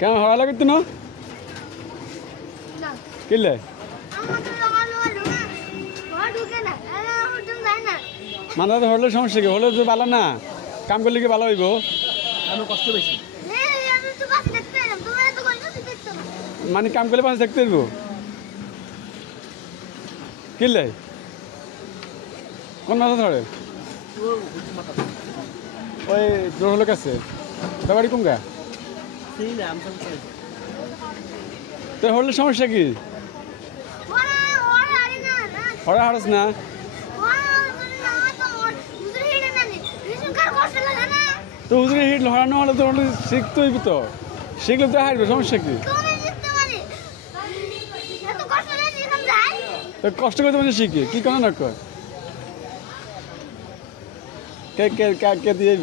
কেমন হওয়া লাগে তো না কিনলে মানে হলে সমস্যা কি হলে তো ভালো না কাম করলে কি ভালো হইব আমি কষ্ট পেয়েছি মানে কাম করলে পাশে দেখতে হইব কিনলে কোন মাথা ধরে ওই গ্রহলোক আছে তোর বাড়ি কোন গা তো হলে সমস্যা কি হরা হারস না তো হুজুরে হিট হরানো হলে তো শিখতে হইব তো শিখলে তো হারবে সমস্যা কি তো কষ্ট করতে মানে শিখি কি কোনো না কর কে কে কে দিয়ে